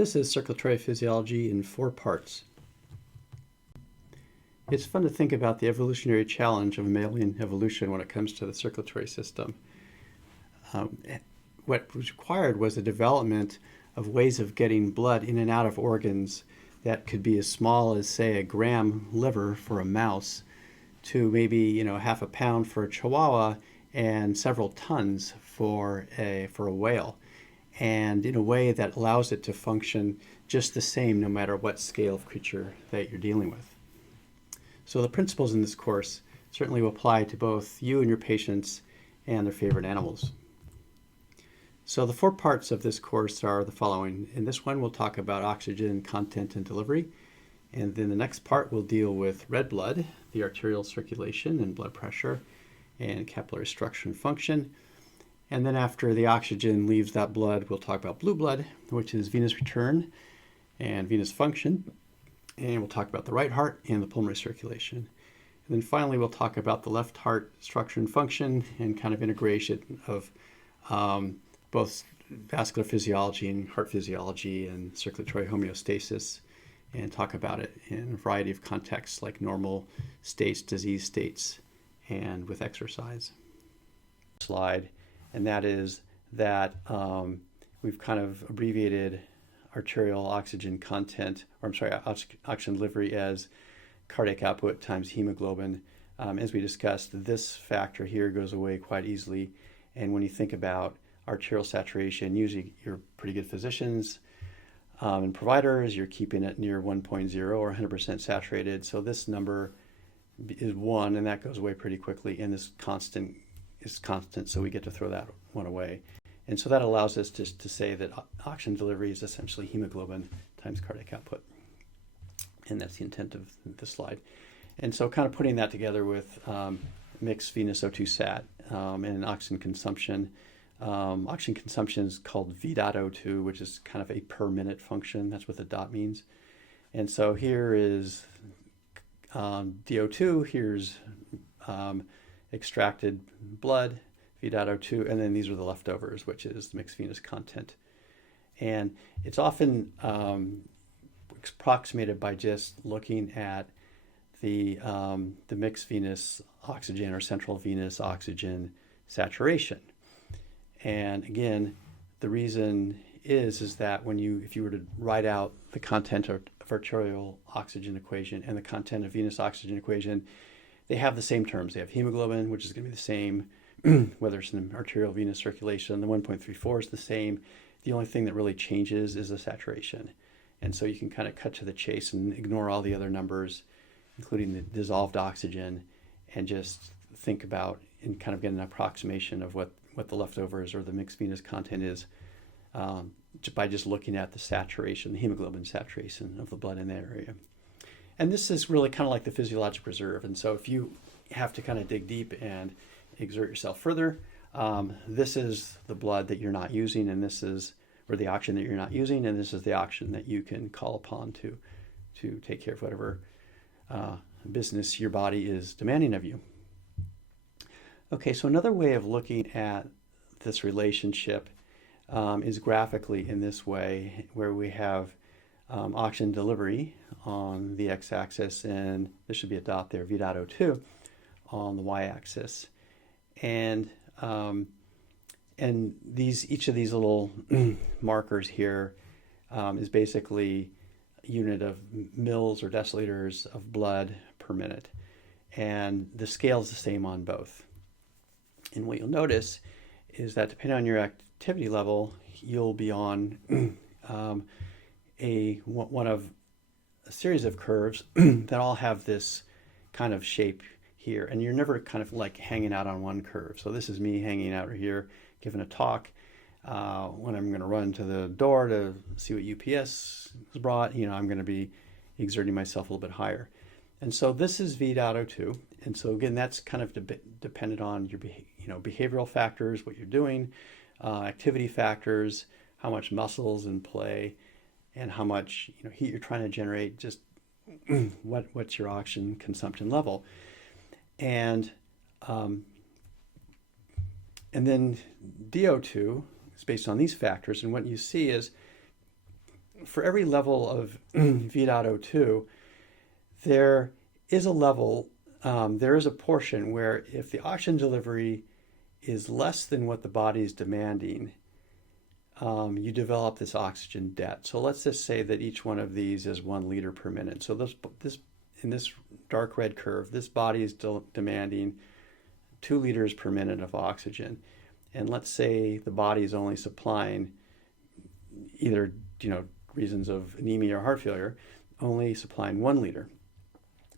This is circulatory physiology in 4 parts. It's fun to think about the evolutionary challenge of mammalian evolution when it comes to the circulatory system. What was required was the development of ways of getting blood in and out of organs that could be as small as, say, a gram liver for a mouse to maybe, half a pound for a chihuahua and several tons for a whale, and in a way that allows it to function just the same no matter what scale of creature that you're dealing with. So the principles in this course certainly will apply to both you and your patients and their favorite animals. So the 4 parts of this course are the following. In this one, we'll talk about oxygen content and delivery. And then the next part will deal with red blood, the arterial circulation and blood pressure, and capillary structure and function. And then after the oxygen leaves that blood, we'll talk about blue blood, which is venous return and venous function. And we'll talk about the right heart and the pulmonary circulation. And then finally, we'll talk about the left heart structure and function and kind of integration of both vascular physiology and heart physiology and circulatory homeostasis, and talk about it in a variety of contexts like normal states, disease states, and with exercise. Slide, and that is that we've kind of abbreviated arterial oxygen content, oxygen delivery as cardiac output times hemoglobin. As we discussed, this factor here goes away quite easily. And when you think about arterial saturation, usually you're pretty good physicians and providers, you're keeping it near 1.0 or 100% saturated. So this number is 1, and that goes away pretty quickly. And this constant is constant, so we get to throw that one away. And so that allows us just to say that oxygen delivery is essentially hemoglobin times cardiac output. And that's the intent of this slide. And so kind of putting that together with mixed venous O2 sat and oxygen consumption. Oxygen consumption is called V.O2, which is kind of a per minute function. That's what the dot means. And so here is DO2, here's extracted blood, V.O2, and then these are the leftovers, which is the mixed venous content. And it's often approximated by just looking at the mixed venous oxygen or central venous oxygen saturation. And again, the reason is that if you were to write out the content of arterial oxygen equation and the content of venous oxygen equation, they have the same terms. They have hemoglobin, which is going to be the same, whether it's in arterial venous circulation. The 1.34 is the same. The only thing that really changes is the saturation. And so you can kind of cut to the chase and ignore all the other numbers, including the dissolved oxygen, and just think about and kind of get an approximation of what the leftovers or the mixed venous content is by just looking at the saturation, the hemoglobin saturation of the blood in that area. And this is really kind of like the physiologic reserve. And so if you have to kind of dig deep and exert yourself further, this is the blood that you're not using, and this is, or the oxygen that you're not using, and this is the oxygen that you can call upon to take care of whatever business your body is demanding of you. Okay, so another way of looking at this relationship is graphically in this way, where we have oxygen delivery on the x-axis, and there should be a dot there, V.O2, on the y-axis. And each of these little markers here is basically a unit of mils or deciliters of blood per minute. And the scale is the same on both. And what you'll notice is that depending on your activity level, you'll be on one of a series of curves that all have this kind of shape here. And you're never kind of like hanging out on one curve. So this is me hanging out here, giving a talk. When I'm going to run to the door to see what UPS was brought, I'm going to be exerting myself a little bit higher. And so this is V.O2. And so again, that's kind of dependent on your behavioral factors, what you're doing, activity factors, how much muscles in play, and how much heat you're trying to generate, just what's your oxygen consumption level. And then DO2 is based on these factors. And what you see is for every level of V.O2, there is a level, there is a portion where if the oxygen delivery is less than what the body is demanding, you develop this oxygen debt. So let's just say that each one of these is 1 liter per minute. So this in this dark red curve, this body is demanding 2 liters per minute of oxygen. And let's say the body is only supplying, either reasons of anemia or heart failure, only supplying 1 liter.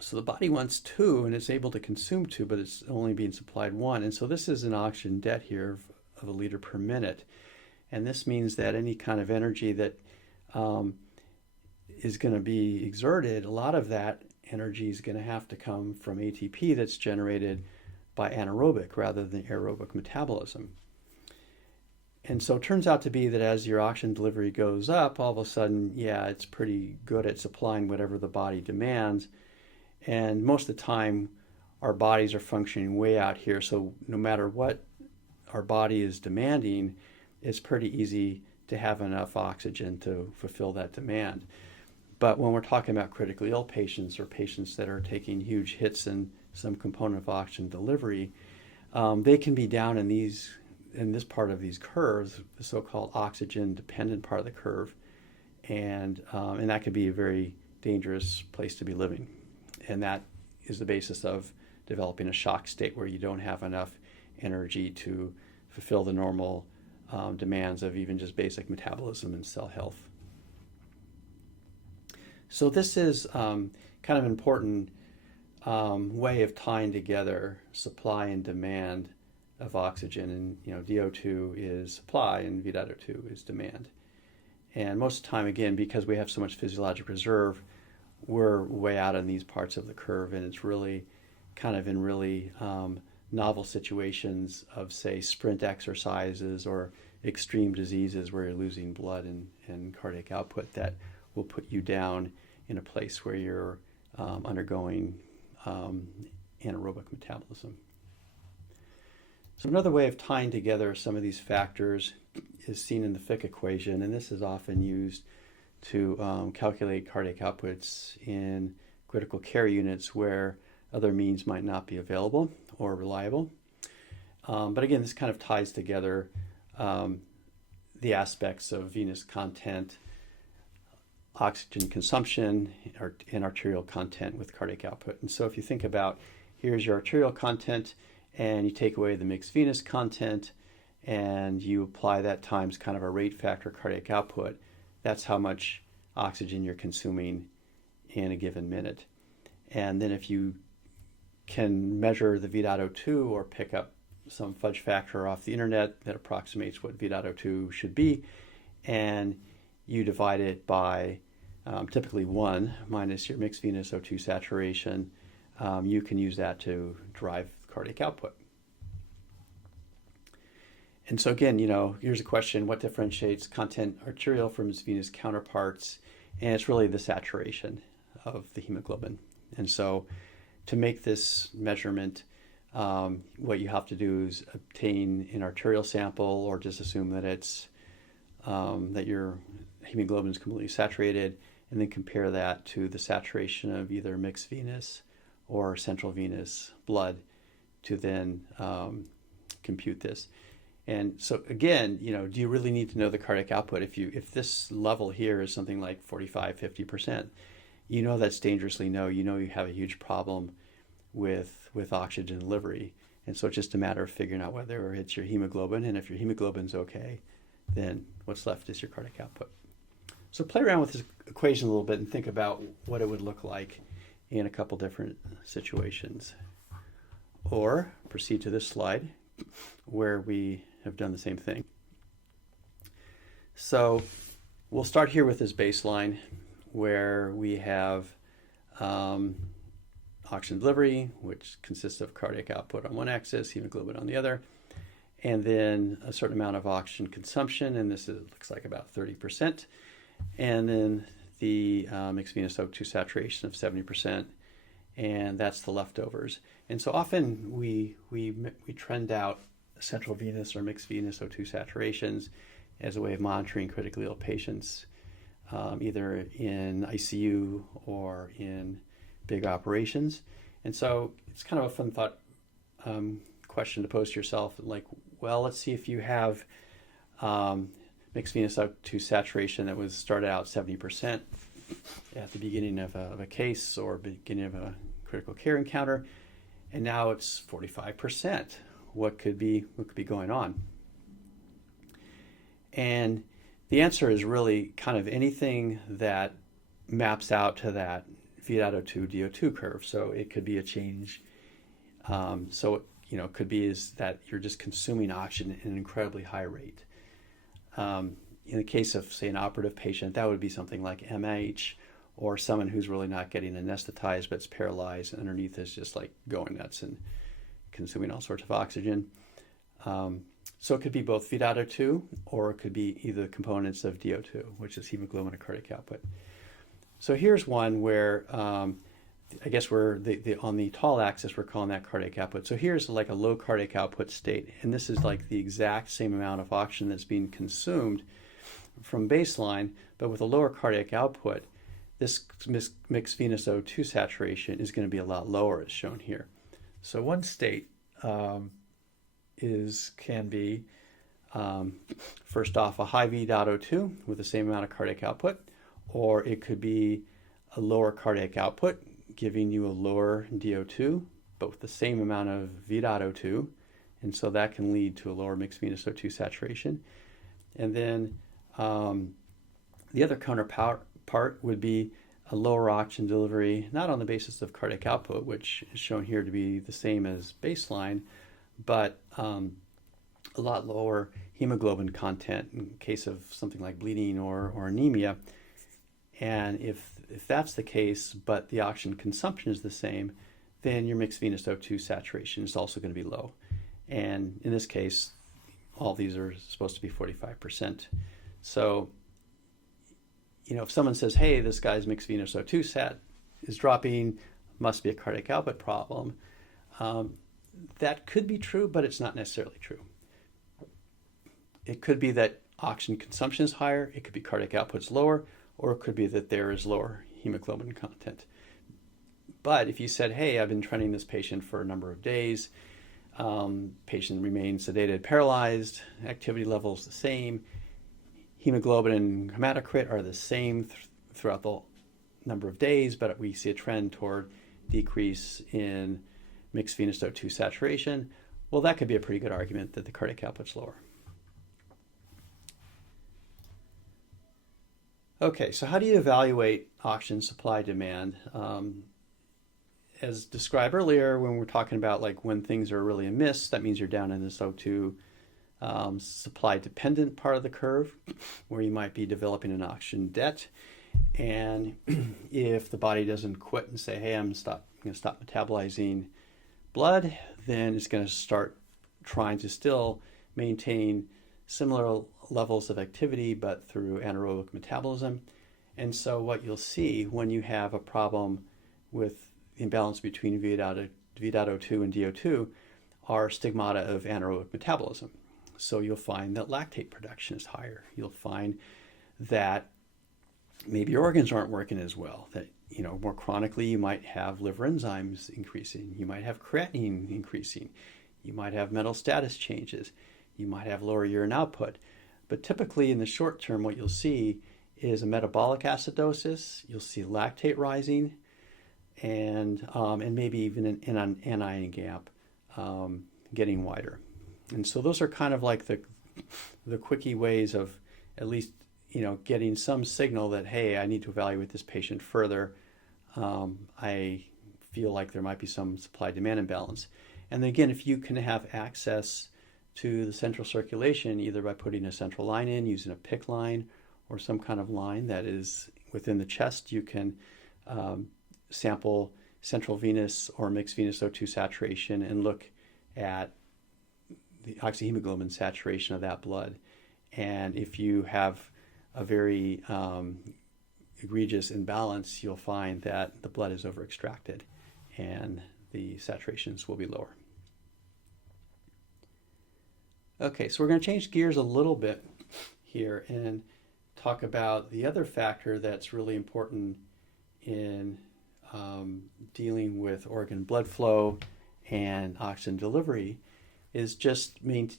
So the body wants 2 and it's able to consume 2, but it's only being supplied 1. And so this is an oxygen debt here of 1 liter per minute. And this means that any kind of energy that is going to be exerted, a lot of that energy is going to have to come from ATP that's generated by anaerobic rather than aerobic metabolism. And so it turns out to be that as your oxygen delivery goes up, all of a sudden, it's pretty good at supplying whatever the body demands. And most of the time, our bodies are functioning way out here. So no matter what our body is demanding, it's pretty easy to have enough oxygen to fulfill that demand. But when we're talking about critically ill patients or patients that are taking huge hits in some component of oxygen delivery, they can be down in this part of these curves, the so-called oxygen-dependent part of the curve, and that could be a very dangerous place to be living. And that is the basis of developing a shock state where you don't have enough energy to fulfill the normal demands of even just basic metabolism and cell health. So this is kind of an important way of tying together supply and demand of oxygen. And DO2 is supply and V.O2 is demand. And most of the time, again, because we have so much physiologic reserve, we're way out on these parts of the curve, and it's really kind of in really novel situations of, say, sprint exercises or extreme diseases where you're losing blood and cardiac output that will put you down in a place where you're undergoing anaerobic metabolism. So another way of tying together some of these factors is seen in the Fick equation, and this is often used to calculate cardiac outputs in critical care units where other means might not be available or reliable. But again, this kind of ties together the aspects of venous content, oxygen consumption, and arterial content with cardiac output. And so if you think about, here's your arterial content, and you take away the mixed venous content, and you apply that times kind of a rate factor cardiac output, that's how much oxygen you're consuming in a given minute. And then if you can measure the V.O2 or pick up some fudge factor off the internet that approximates what V.O2 should be, and you divide it by typically 1 minus your mixed venous O2 saturation, you can use that to drive cardiac output. And so again, here's a question: what differentiates content arterial from its venous counterparts? And it's really the saturation of the hemoglobin. And so to make this measurement, what you have to do is obtain an arterial sample, or just assume that it's that your hemoglobin is completely saturated, and then compare that to the saturation of either mixed venous or central venous blood to then compute this. And so again, do you really need to know the cardiac output? If this level here is something like 45, 50%, that's dangerously low. You have a huge problem with oxygen delivery. And so it's just a matter of figuring out whether it's your hemoglobin, and if your hemoglobin's okay, then what's left is your cardiac output. So play around with this equation a little bit and think about what it would look like in a couple different situations. Or proceed to this slide where we have done the same thing. So we'll start here with this baseline where we have oxygen delivery, which consists of cardiac output on one axis, hemoglobin on the other, and then a certain amount of oxygen consumption, and this looks like about 30%, and then the mixed venous O2 saturation of 70%, and that's the leftovers. And so often we trend out central venous or mixed venous O2 saturations as a way of monitoring critically ill patients. either in ICU or in big operations. And so it's kind of a fun thought question to pose to yourself, like, well, let's see if you have mixed venous O2 saturation that was started out 70% at the beginning of a case or beginning of a critical care encounter, and now it's 45%. What could be going on? And the answer is really kind of anything that maps out to that V.O2 DO2 curve. So it could be a change. It could be is that you're just consuming oxygen at an incredibly high rate. In the case of, say, an operative patient, that would be something like MH, or someone who's really not getting anesthetized but's paralyzed and underneath is just like going nuts and consuming all sorts of oxygen. So it could be both V.O2 or it could be either components of DO2, which is hemoglobin or cardiac output. So here's one where I guess we're on the tall axis, we're calling that cardiac output. So here's like a low cardiac output state, and this is like the exact same amount of oxygen that's being consumed from baseline, but with a lower cardiac output, this mixed venous O2 saturation is going to be a lot lower, as shown here. So one state can be first off a high V.O2 with the same amount of cardiac output, or it could be a lower cardiac output giving you a lower DO2 but with the same amount of V.O2, and so that can lead to a lower mixed venous O2 saturation. And then the other counterpart would be a lower oxygen delivery, not on the basis of cardiac output, which is shown here to be the same as baseline, but a lot lower hemoglobin content in case of something like bleeding or anemia. And if that's the case, but the oxygen consumption is the same, then your mixed venous O2 saturation is also going to be low. And in this case, all these are supposed to be 45%. So, if someone says, hey, this guy's mixed venous O2 sat is dropping, must be a cardiac output problem, that could be true, but it's not necessarily true. It could be that oxygen consumption is higher, it could be cardiac output's lower, or it could be that there is lower hemoglobin content. But if you said, hey, I've been training this patient for a number of days, patient remains sedated, paralyzed, activity levels the same, hemoglobin and hematocrit are the same throughout the number of days, but we see a trend toward decrease in mixed venous O2 saturation, well, that could be a pretty good argument that the cardiac output's lower. Okay, so how do you evaluate oxygen supply demand? As described earlier, when we're talking about like when things are really amiss, that means you're down in this O2 supply dependent part of the curve where you might be developing an oxygen debt. And if the body doesn't quit and say, hey, I'm going to stop metabolizing blood, then it's going to start trying to still maintain similar levels of activity, but through anaerobic metabolism. And so what you'll see when you have a problem with the imbalance between V.O2 and DO2 are stigmata of anaerobic metabolism. So you'll find that lactate production is higher. You'll find that maybe your organs aren't working as well, that more chronically you might have liver enzymes increasing, you might have creatinine increasing, you might have mental status changes, you might have lower urine output. But typically in the short term, what you'll see is a metabolic acidosis, you'll see lactate rising, and maybe even an anion gap getting wider. And so those are kind of like the quickie ways of at least getting some signal that, hey, I need to evaluate this patient further. I feel like there might be some supply-demand imbalance. And then again, if you can have access to the central circulation, either by putting a central line in, using a PICC line, or some kind of line that is within the chest, you can sample central venous or mixed venous O2 saturation and look at the oxyhemoglobin saturation of that blood. And if you have a very egregious imbalance, you'll find that the blood is over-extracted and the saturations will be lower. Okay, so we're going to change gears a little bit here and talk about the other factor that's really important in dealing with organ blood flow and oxygen delivery is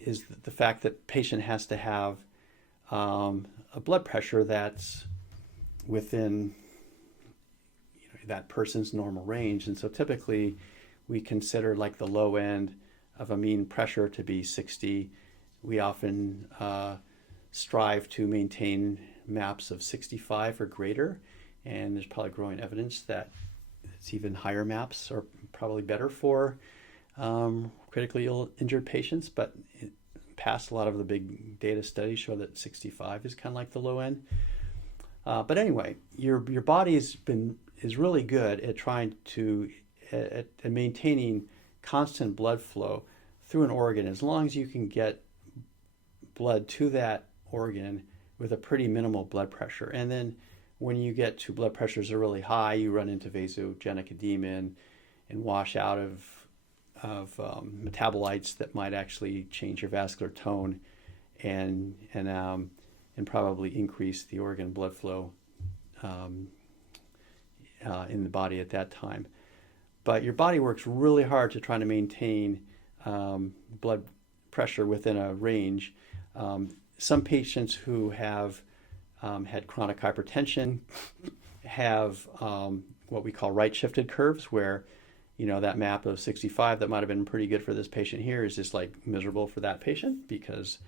is the fact that patient has to have a blood pressure that's within that person's normal range. And so typically we consider like the low end of a mean pressure to be 60. We often strive to maintain maps of 65 or greater, and there's probably growing evidence that it's even higher maps are probably better for critically ill injured patients, but past a lot of the big data studies show that 65 is kind of like the low end. But anyway, your body is really good at trying to at maintaining constant blood flow through an organ as long as you can get blood to that organ with a pretty minimal blood pressure. And then when you get to blood pressures that are really high, you run into vasogenic edema and wash out of metabolites that might actually change your vascular tone and probably increase the organ blood flow in the body at that time. But your body works really hard to try to maintain blood pressure within a range. Some patients who have had chronic hypertension have what we call right-shifted curves, where that map of 65 that might have been pretty good for this patient here is just like miserable for that patient because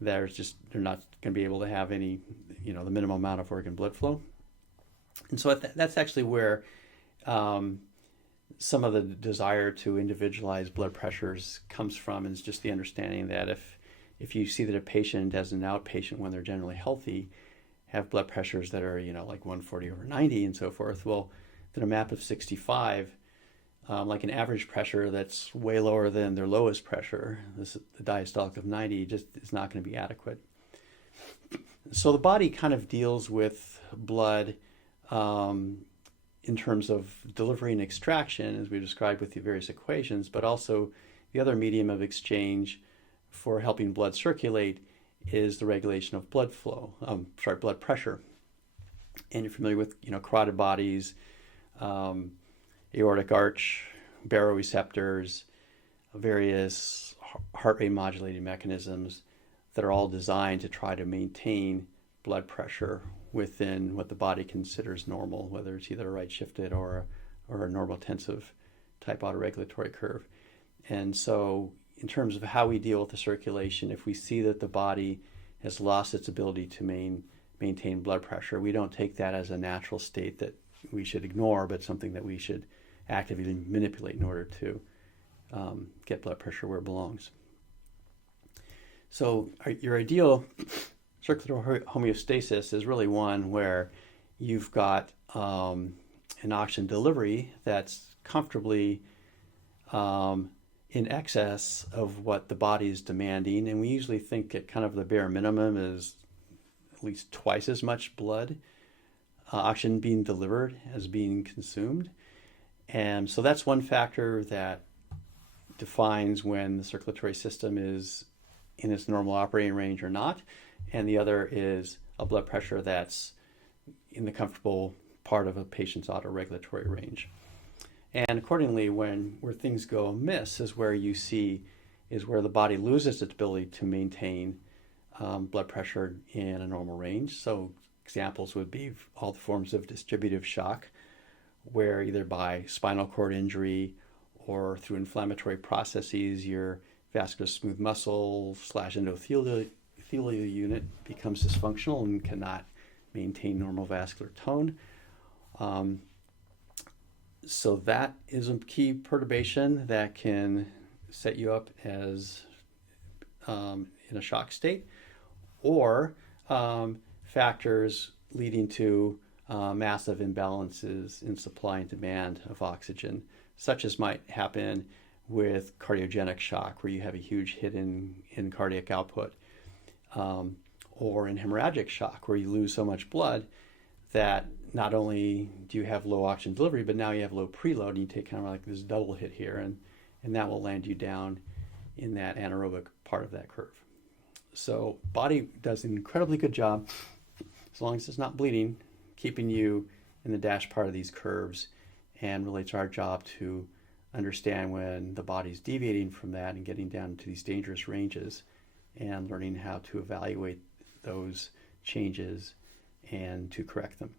they're not going to be able to have any, the minimum amount of organ blood flow. And so that's actually where some of the desire to individualize blood pressures comes from, is just the understanding that if you see that a patient as an outpatient when they're generally healthy have blood pressures that are, like 140 over 90 and so forth, well, then a map of 65, like an average pressure that's way lower than their lowest pressure, the diastolic of 90, just is not going to be adequate. So the body kind of deals with blood in terms of delivery and extraction, as we described with the various equations, but also the other medium of exchange for helping blood circulate is the regulation of blood flow, blood pressure. And you're familiar with, carotid bodies, aortic arch, baroreceptors, various heart rate modulating mechanisms that are all designed to try to maintain blood pressure within what the body considers normal, whether it's either a right-shifted or a normotensive type autoregulatory curve. And so in terms of how we deal with the circulation, if we see that the body has lost its ability to maintain blood pressure, we don't take that as a natural state that we should ignore, but something that we should actively manipulate in order to get blood pressure where it belongs. So your ideal circulatory homeostasis is really one where you've got an oxygen delivery that's comfortably in excess of what the body is demanding. And we usually think that kind of the bare minimum is at least twice as much blood oxygen being delivered as being consumed. And so that's one factor that defines when the circulatory system is in its normal operating range or not. And the other is a blood pressure that's in the comfortable part of a patient's autoregulatory range. And accordingly, where things go amiss is where the body loses its ability to maintain blood pressure in a normal range. So examples would be all the forms of distributive shock, where either by spinal cord injury or through inflammatory processes, your vascular smooth muscle / endothelial unit becomes dysfunctional and cannot maintain normal vascular tone. So that is a key perturbation that can set you up as in a shock state, or factors leading to massive imbalances in supply and demand of oxygen, such as might happen with cardiogenic shock, where you have a huge hit in cardiac output, or in hemorrhagic shock, where you lose so much blood that not only do you have low oxygen delivery, but now you have low preload, and you take kind of like this double hit here, and that will land you down in that anaerobic part of that curve. So body does an incredibly good job as long as it's not bleeding, keeping you in the dash part of these curves. And really, it's our job to understand when the body's deviating from that and getting down into these dangerous ranges, and learning how to evaluate those changes and to correct them.